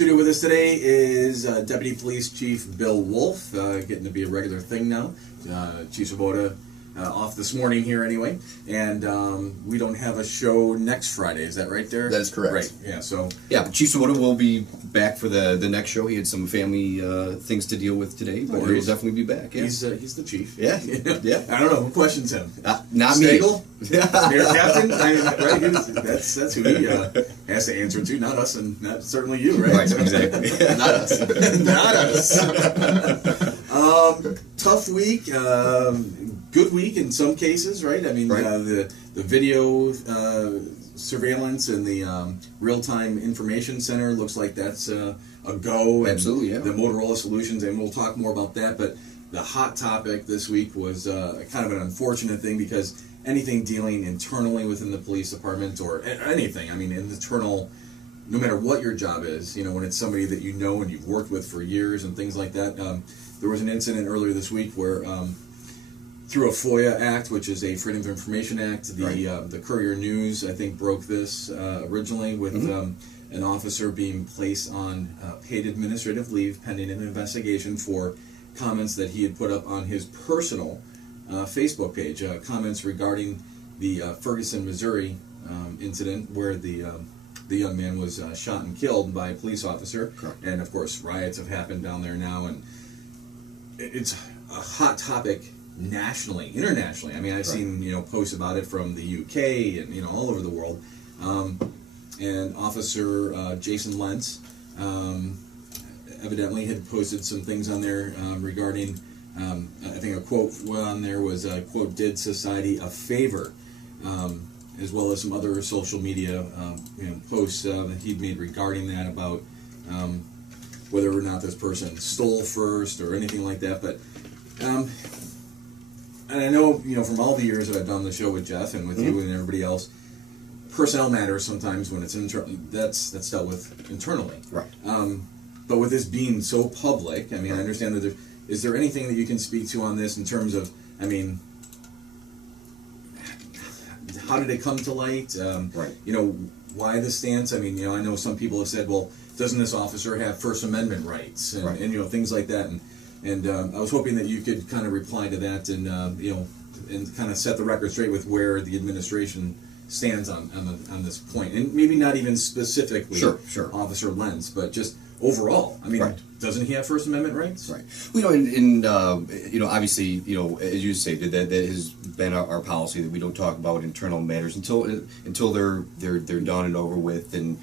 Studio with us today is Deputy Police Chief Bill Wolf, getting to be a regular thing now. Chief Svoboda off this morning here anyway, and we don't have a show next Friday. Is that right, Derek? That is correct. Right. Yeah. So but Chief Svoboda will be back for the next show. He had some family things to deal with today, but he'll definitely be back. Yeah. He's the chief. Yeah. Yeah. I don't know who questions him. Not Stagel? me. Mayor Captain? I mean, right? That's who he has to answer to, not us, and not certainly you, right? Right. Exactly. Not us. Not us. Tough week. Good week in some cases, right? I mean, right. The video surveillance and the real-time information center looks like that's a go. Absolutely, yeah. The Motorola solutions, and we'll talk more about that. But the hot topic this week was kind of an unfortunate thing because anything dealing internally within the police department or anything, I mean, internal, no matter what your job is, you know, when it's somebody that you know and you've worked with for years and things like that. There was an incident earlier this week where through a FOIA Act, which is a Freedom of Information Act, the Courier News, I think, broke this originally with an officer being placed on paid administrative leave pending an investigation for comments that he had put up on his personal Facebook page, comments regarding the Ferguson, Missouri incident where the young man was shot and killed by a police officer. Correct. And of course, riots have happened down there now, and it's a hot topic nationally, internationally. I mean, I've seen posts about it from the UK and all over the world. And Officer Jason Lentz evidently had posted some things on there regarding. I think a quote on there was quote, "did society a favor," as well as some other social media posts that he'd made regarding that about whether or not this person stole first or anything like that. But and I know, from all the years that I've done the show with Jeff and with you and everybody else, personnel matters sometimes when it's that's dealt with internally. Right. But with this being so public, I mean, I understand that is there anything that you can speak to on this in terms of, I mean, how did it come to light? Right. Why the stance? I mean, I know some people have said, well, doesn't this officer have First Amendment rights? And, right. and things like that. And I was hoping that you could kind of reply to that and, and kind of set the record straight with where the administration stands on this point. And maybe not even specifically sure. Officer Lentz, but just overall. I mean, right. Doesn't he have First Amendment rights? Right. Well, obviously, as you say, that has been our policy that we don't talk about internal matters until they're done and over with, and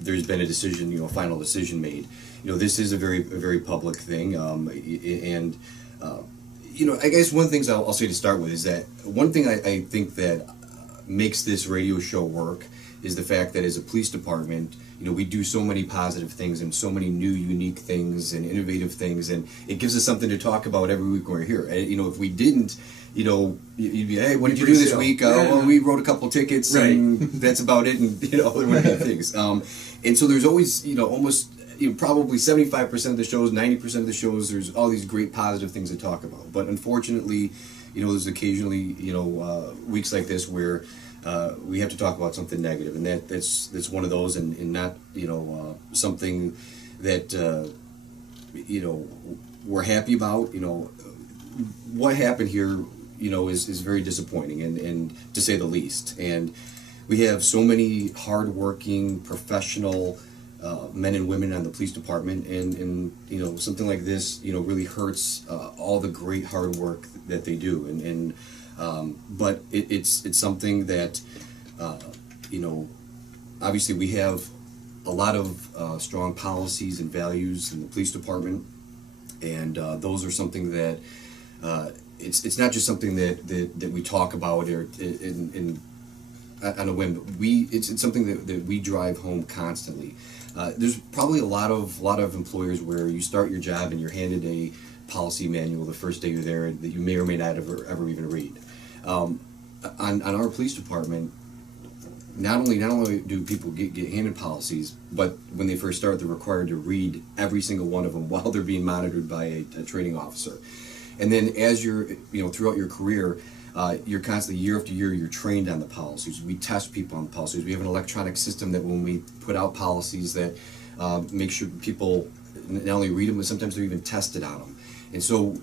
there's been a decision, final decision made. This is a very public thing, and I guess one of the things I'll say to start with is that one thing I think that makes this radio show work is the fact that as a police department, we do so many positive things and so many new, unique things and innovative things, and it gives us something to talk about every week when we're here. If we didn't, you'd be, hey, what did you do this week? Well, we wrote a couple tickets, right. And that's about it, and there wouldn't be things. And so there's always, almost, probably 75% of the shows, 90% of the shows, there's all these great positive things to talk about. But unfortunately, there's occasionally, weeks like this where we have to talk about something negative, and that's one of those, and not something that we're happy about. What happened here, is very disappointing, and to say the least. And we have so many hardworking, professional men and women on the police department, and something like this really hurts all the great hard work that they do, and but it's something that obviously we have a lot of strong policies and values in the police department, and those are something that it's not just something that we talk about or on a whim, but it's something that we drive home constantly. There's probably a lot of employers where you start your job and you're handed a policy manual the first day you're there that you may or may not ever even read. On our police department, not only do people get handed policies, but when they first start, they're required to read every single one of them while they're being monitored by a training officer. And then as you're throughout your career, you're constantly, year after year, you're trained on the policies. We test people on the policies. We have an electronic system that when we put out policies that make sure people not only read them, but sometimes they're even tested on them. And so,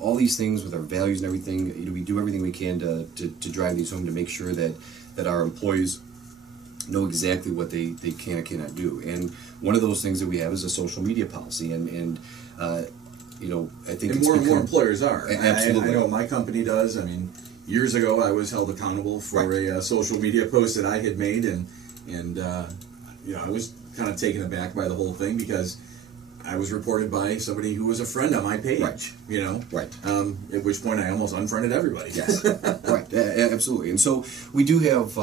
all these things with our values and everything, we do everything we can to drive these home to make sure that our employees know exactly what they can and cannot do. And one of those things that we have is a social media policy, and I think and more and more employers are. Absolutely. I know my company does. I mean, years ago I was held accountable for a social media post that I had made, and I was kind of taken aback by the whole thing because I was reported by somebody who was a friend on my page. Right. At which point I almost unfriended everybody. Yes. Right. Absolutely. And so we do have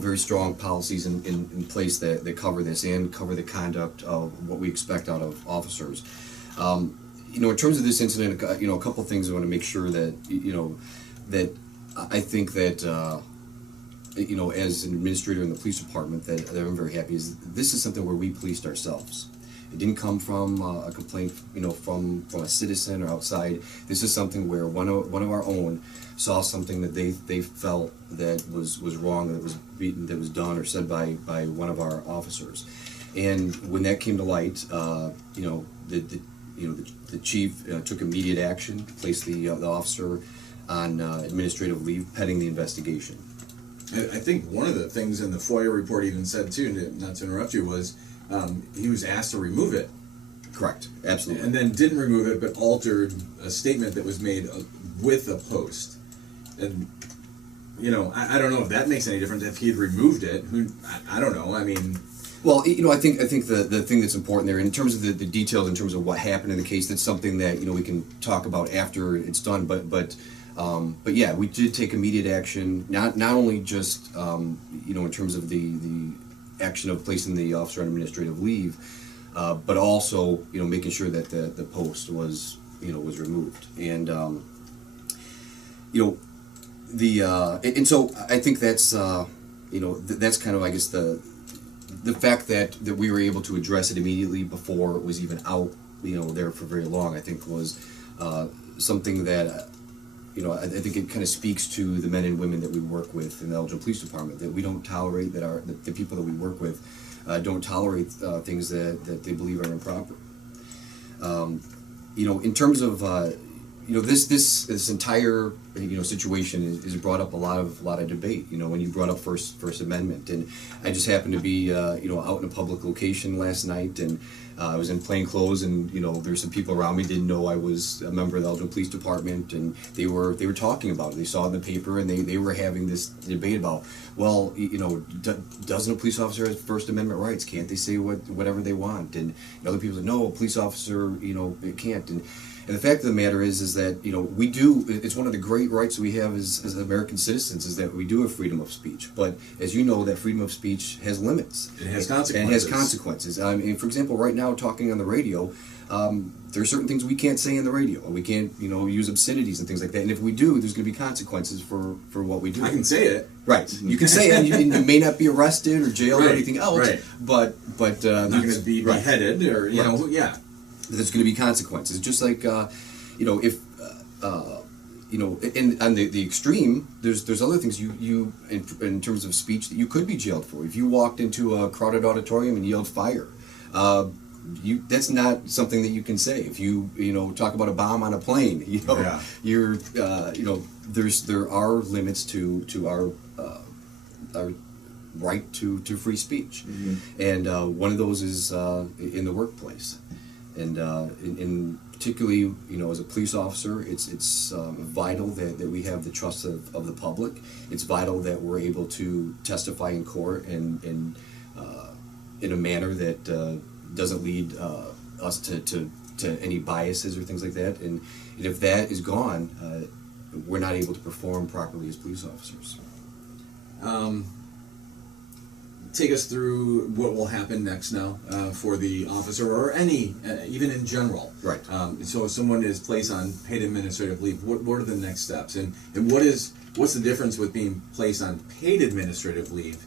very strong policies in place that cover this and cover the conduct of what we expect out of officers. In terms of this incident, a couple things I want to make sure that that I think that as an administrator in the police department that I'm very happy is this is something where we policed ourselves. It didn't come from a complaint, from a citizen or outside. This is something where one of our own saw something that they felt that was wrong, that was beaten, that was done or said by one of our officers. And when that came to light, the chief took immediate action, placed the officer on administrative leave pending the investigation. I think one of the things in the FOIA report even said too, not to interrupt you, was he was asked to remove it. Correct, absolutely. And then didn't remove it, but altered a statement that was made with a post. And, I don't know if that makes any difference. If he had removed it, I don't know. I mean... Well, I think the thing that's important there, in terms of the details, in terms of what happened in the case, that's something that, we can talk about after it's done. But yeah, we did take immediate action, not only just, in terms of the action of placing the officer on administrative leave, but also making sure that the post was removed, and and so I think that's that's kind of, I guess, the fact that we were able to address it immediately before it was even out there for very long, I think was something that I think it kind of speaks to the men and women that we work with in the Elgin Police Department, that we don't tolerate, that the people that we work with don't tolerate things that they believe are improper. In terms of this entire situation is brought up a lot of debate. When you brought up First Amendment, and I just happened to be out in a public location last night, and I was in plain clothes, and there's some people around me didn't know I was a member of the Elgin Police Department, and they were talking about it. They saw it in the paper, and they were having this debate about, well, doesn't a police officer have First Amendment rights? Can't they say whatever they want? And other people said, no, a police officer it can't. And the fact of the matter is that we do. It's one of the great rights we have as American citizens, is that we do have freedom of speech. But as you know, that freedom of speech has limits. It has consequences. And has consequences. I mean, for example, right now, talking on the radio, there are certain things we can't say in the radio. We can't, use obscenities and things like that. And if we do, there's going to be consequences for what we do. I can say it. Right. You can say it, and you may not be arrested or jailed or anything else. Right. But you're going to be beheaded, or yeah. There's going to be consequences. Just like, if, on the extreme, there's other things you in terms of speech that you could be jailed for. If you walked into a crowded auditorium and yelled fire, that's not something that you can say. If you talk about a bomb on a plane, you're there are limits to our right to free speech, and one of those is in the workplace. And in particularly, as a police officer, it's vital that we have the trust of the public. It's vital that we're able to testify in court and in a manner that doesn't lead us to any biases or things like that. And if that is gone, we're not able to perform properly as police officers. Take us through what will happen next now for the officer, or any, even in general. Right. So if someone is placed on paid administrative leave, what are the next steps? And what's the difference with being placed on paid administrative leave?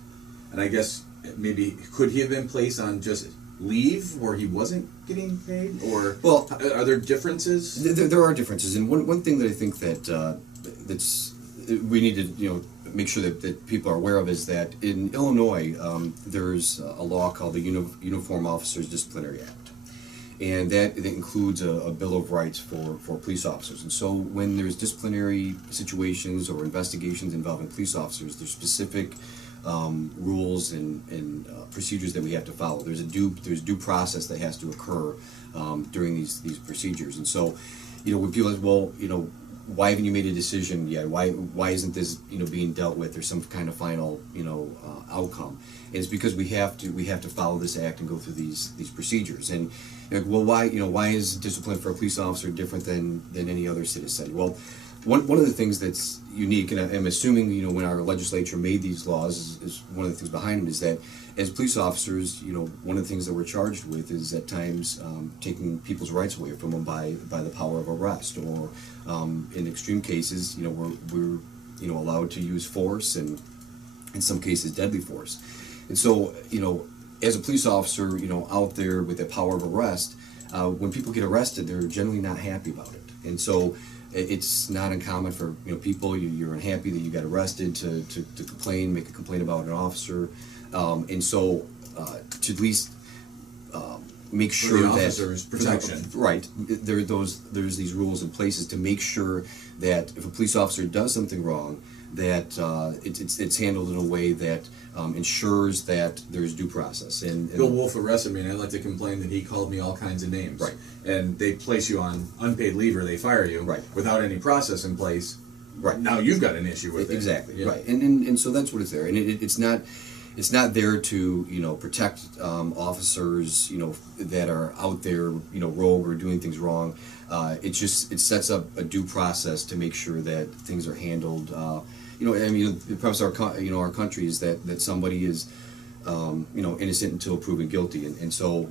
And I guess maybe could he have been placed on just leave where he wasn't getting paid? Or are there differences? There are differences. And one thing that I think that's we need to make sure that people are aware of is that in Illinois there's a law called the Uniform Officers Disciplinary Act. And that includes a Bill of Rights for police officers. And so when there's disciplinary situations or investigations involving police officers, there's specific rules and procedures that we have to follow. There's due process that has to occur during these procedures. And so, when people say, well, why haven't you made a decision yet? Why isn't this being dealt with? There's some kind of final outcome. And it's because we have to follow this act and go through these procedures. And well, why is discipline for a police officer different than any other citizen? Well, one of the things that's unique, and I'm assuming when our legislature made these laws, is one of the things behind them is that as police officers, one of the things that we're charged with is at times taking people's rights away from them by the power of arrest, or in extreme cases, we're allowed to use force, and in some cases deadly force. And so, as a police officer, out there with the power of arrest, when people get arrested, they're generally not happy about it. And so it's not uncommon for people, you're unhappy that you got arrested, to complain, make a complaint about an officer, and so to at least make sure the that officer's protection, right, there's these rules in places to make sure that if a police officer does something wrong, that it's handled in a way that ensures that there's due process. And Bill Wolf arrested me, and I'd like to complain that he called me all kinds of names. Right. And they place you on unpaid leave, or they fire you. Right. Without any process in place. Right. Now you've got an issue with it. Exactly. Yeah. Right. And so that's what it's there. And it's not there to protect officers that are out there rogue or doing things wrong. It sets up a due process to make sure that things are handled. The premise of our country is that somebody is innocent until proven guilty, and so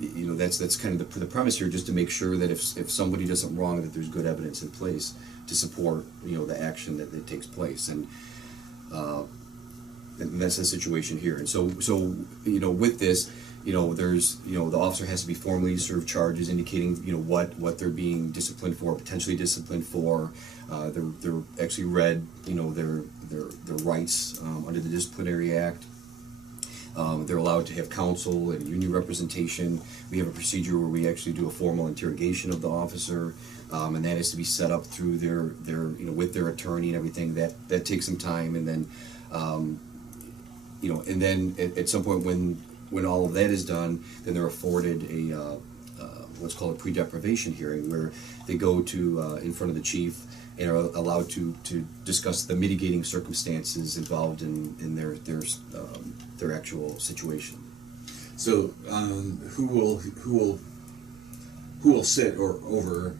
that's kind of the premise here, just to make sure that if somebody does something wrong, that there's good evidence in place to support the action that takes place, and that's the situation here. And so with this, there's the officer has to be formally served charges indicating what they're being disciplined for, potentially disciplined for. They're actually read their rights under the Disciplinary Act. They're allowed to have counsel and union representation. We have a procedure where we actually do a formal interrogation of the officer, and that is to be set up through their with their attorney and everything. That takes some time, and then and then at some point when all of that is done, then they're afforded a what's called a pre-deprivation hearing, where they go to in front of the chief and are allowed to discuss the mitigating circumstances involved in their actual situation. So who will sit over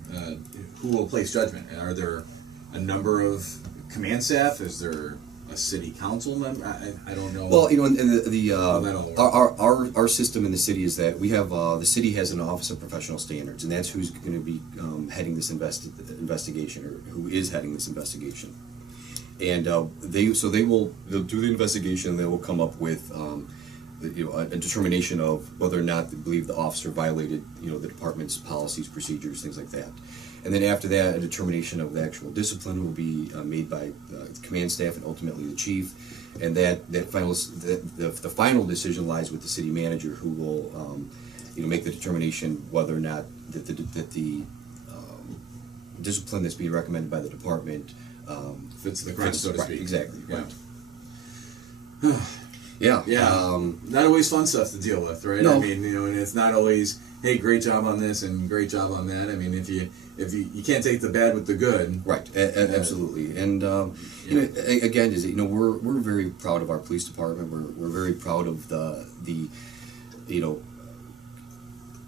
who will place judgment? Are there a number of command staff? Is there a city council member? I don't know. Well, in our system in the city is that we have the city has an Office of Professional Standards, and that's who's going to be heading this investigation, or who is heading this investigation. And they'll do the investigation, and they will come up with a determination of whether or not they believe the officer violated the department's policies, procedures, things like that. And then after that, a determination of the actual discipline will be made by the command staff and ultimately the chief. And the final decision lies with the city manager, who will make the determination whether or not that the discipline that's being recommended by the department fits the crime, so to speak. Exactly. Yeah. Right. Yeah. Not always fun stuff to deal with, right? No. I mean, and it's not always, hey, great job on this and great job on that. I mean, if you can't take the bad with the good. Right. Absolutely. And again, we're very proud of our police department. We're very proud of the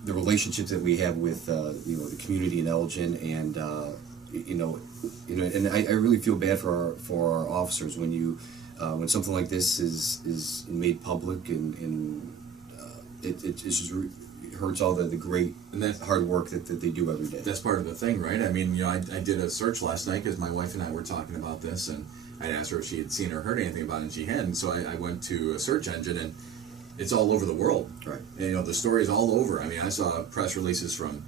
relationships that we have with the community in Elgin, and and I really feel bad for our officers when something like this is made public, and it just hurts all the great and that hard work that they do every day. That's part of the thing, right? I mean, I did a search last night because my wife and I were talking about this, and I asked her if she had seen or heard anything about it, and she hadn't. So I went to a search engine, and it's all over the world. Right. And the story is all over. I mean, I saw press releases from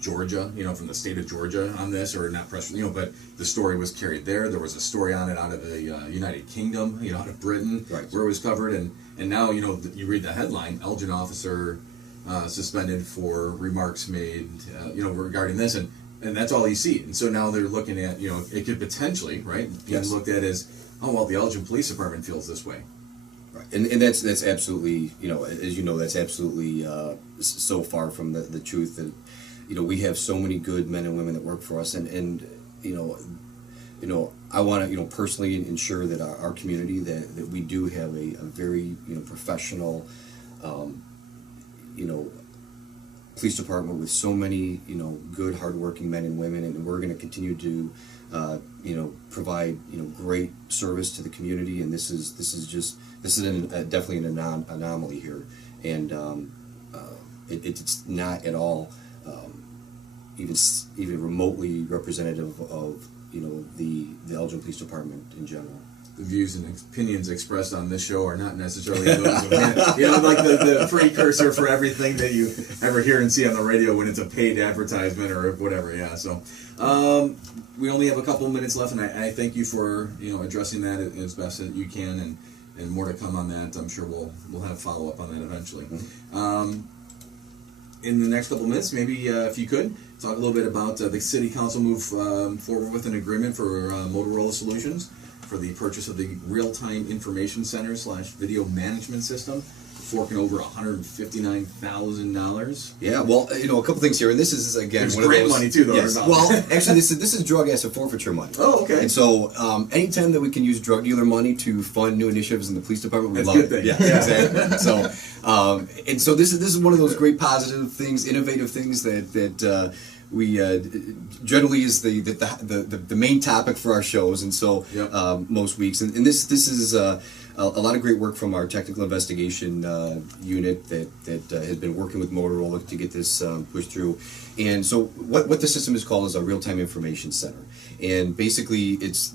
Georgia, from the state of Georgia on this, or not press, but the story was carried there. There was a story on it out of the United Kingdom, out of Britain, right, where it was covered, and now, you read the headline, Elgin officer suspended for remarks made, regarding this, and that's all you see. And so now they're looking at, it could potentially, right, being looked at as, oh, well, the Elgin Police Department feels this way. Right. And that's absolutely, as you know, that's absolutely so far from the truth. And, we have so many good men and women that work for us, and I want to, personally ensure that our community, that we do have a very, professional, police department with so many, good, hardworking men and women, and we're going to continue to, provide, great service to the community. And this is definitely an anomaly here, and it's not at all even remotely representative of the Elgin Police Department in general. The views and opinions expressed on this show are not necessarily those of like the precursor for everything that you ever hear and see on the radio when it's a paid advertisement or whatever. Yeah, so we only have a couple of minutes left, and I thank you for addressing that as best as you can, and more to come on that. I'm sure we'll have follow up on that eventually. Mm-hmm. In the next couple of minutes, maybe if you could talk a little bit about the City Council move forward with an agreement for Motorola Solutions for the purchase of the real-time information center / video management system, forking over $159,000. Yeah, well, a couple things here, and this is again There's one grant of those, money too, though. Yes. Well, actually, this is drug asset forfeiture money. Oh, okay. And so, anytime that we can use drug dealer money to fund new initiatives in the police department, we That's love a good it. thing. Yeah, exactly. So, and so this is one of those great positive things, innovative things that we generally is the main topic for our shows, and so most weeks, and this is a lot of great work from our technical investigation unit that has been working with Motorola to get this pushed through. And so what the system is called is a real-time information center, and basically it's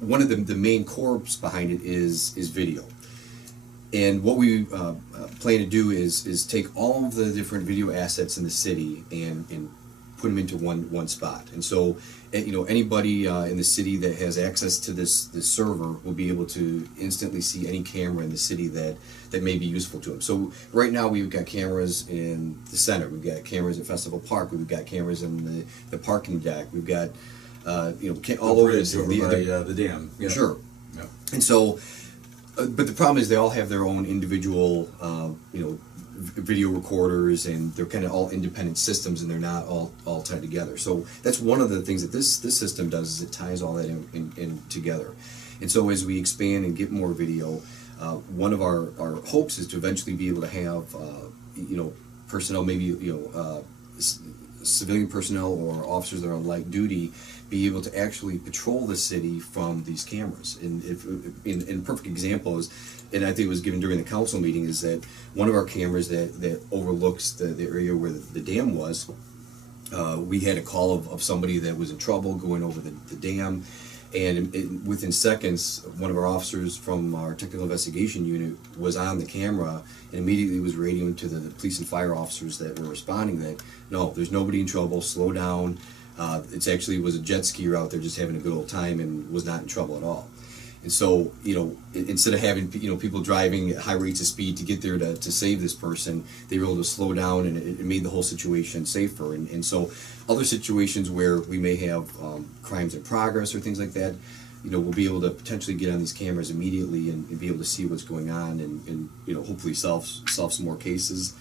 one of the main cores behind it is video. And what we plan to do is take all of the different video assets in the city and put them into one spot. And so, anybody in the city that has access to this server will be able to instantly see any camera in the city that may be useful to them. So right now we've got cameras in the center, we've got cameras at Festival Park, we've got cameras in the parking deck, we've got all over the dam. Yeah. Sure. Yeah. And so, but the problem is they all have their own individual, video recorders, and they're kind of all independent systems, and they're not all tied together. So that's one of the things that this system does, is it ties all that in together. And so as we expand and get more video, one of our hopes is to eventually be able to have personnel, maybe civilian personnel or officers that are on light duty, be able to actually patrol the city from these cameras. And in a perfect example is, and I think it was given during the council meeting, is that one of our cameras that overlooks the area where the dam was, we had a call of somebody that was in trouble going over the dam, and within seconds, one of our officers from our technical investigation unit was on the camera and immediately was radioing to the police and fire officers that were responding that, no, there's nobody in trouble, slow down. It actually was a jet skier out there just having a good old time and was not in trouble at all. And so, instead of having people driving at high rates of speed to get there to save this person, they were able to slow down, and it made the whole situation safer. And so, other situations where we may have crimes in progress or things like that, we'll be able to potentially get on these cameras immediately and be able to see what's going on, and hopefully solve some more cases.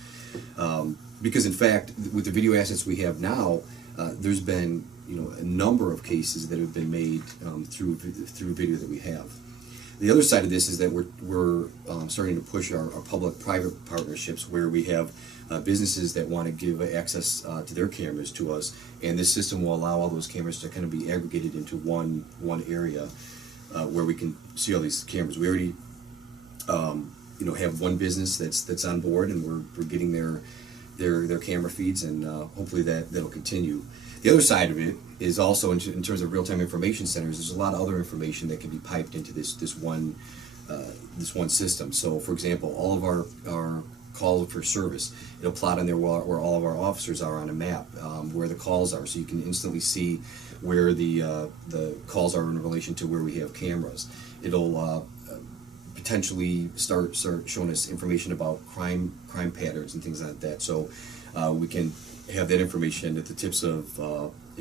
Because in fact, with the video assets we have now, there's been a number of cases that have been made through video that we have. The other side of this is that we're starting to push our public-private partnerships, where we have businesses that want to give access to their cameras to us, and this system will allow all those cameras to kind of be aggregated into one area where we can see all these cameras. We already have one business that's on board, and we're getting their camera feeds, and hopefully that'll continue. The other side of it is also in terms of real-time information centers. There's a lot of other information that can be piped into this one system. So, for example, all of our call for service. It'll plot on there where all of our officers are on a map, where the calls are, so you can instantly see where the calls are in relation to where we have cameras. It'll potentially start showing us information about crime patterns and things like that. So we can have that information at the tips of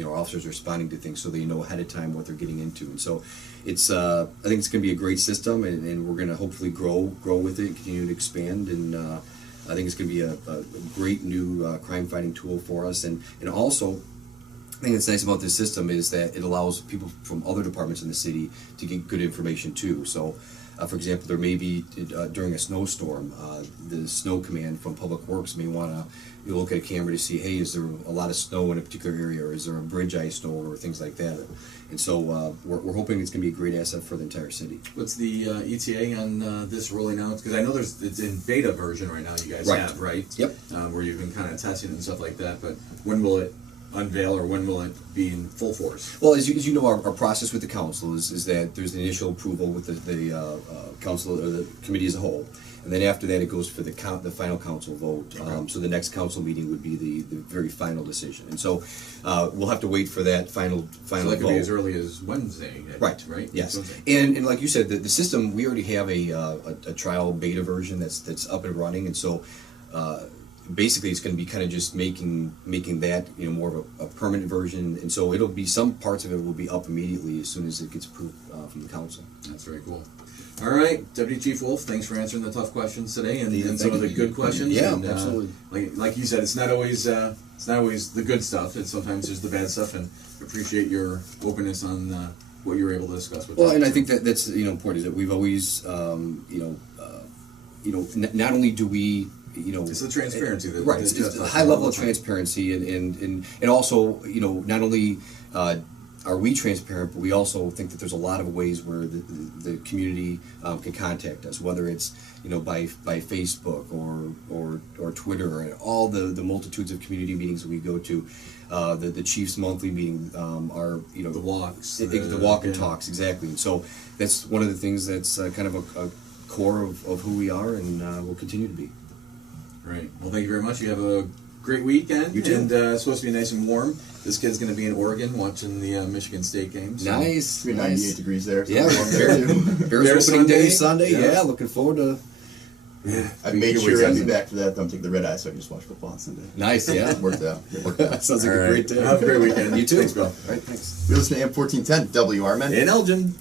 officers responding to things, so they know ahead of time what they're getting into. And so it's I think it's going to be a great system, and we're going to hopefully grow with it and continue to expand. And I think it's going to be a great new crime fighting tool for us. And also, I think that's nice about this system is that it allows people from other departments in the city to get good information too. So, for example, there may be during a snowstorm, the snow command from Public Works may want to look at a camera to see, hey, is there a lot of snow in a particular area, or is there a bridge ice over, or things like that. And so we're hoping it's going to be a great asset for the entire city. What's the ETA on this rolling out? Because I know it's in beta version right now. You guys have, right? Yep. Where you've been kind of testing it and stuff like that. But when will it unveil, or when will it be in full force? Well, as you know, our process with the council is that there's the initial approval with the council or the committee as a whole, and then after that it goes for the final council vote. Okay. So the next council meeting would be the very final decision, and so we'll have to wait for that final So that could vote. be as early as Wednesday. Right. Right. Yes. Wednesday. And like you said, the system, we already have a trial beta version that's up and running, and so. Basically, it's going to be kind of just making that more of a permanent version, and so it'll be some parts of it will be up immediately as soon as it gets approved from the council. That's very cool. All right, Deputy Chief Wolf, thanks for answering the tough questions today and some of the good questions. Yeah, and, absolutely. Like you said, it's not always the good stuff. It's sometimes there's the bad stuff, and appreciate your openness on what you were able to discuss with. Well, and I think that's important is that we've always not only do we. It's the transparency that right. It's a high level of transparency, and also not only are we transparent, but we also think that there's a lot of ways where the community can contact us, whether it's by Facebook or Twitter, and all the multitudes of community meetings that we go to. The Chiefs monthly meeting are the walks, the walk and talks, exactly. And so that's one of the things that's kind of a core of who we are, and will continue to be. Right. Well, thank you very much. You have a great weekend. You too. And it's supposed to be nice and warm. This kid's going to be in Oregon watching the Michigan State game. So. Nice. It's 98 degrees there. So yeah, Bears Bears opening day Sunday. Sunday. Yeah, looking forward to. Yeah, I made sure I'd be back for that. Don't take the red eye, so I can just watch football on Sunday. Nice, yeah. Worked out. Sounds like a great day. Have a great weekend. You too. Thanks, bro. All right, thanks. You're listening to M1410 WRMN In Elgin.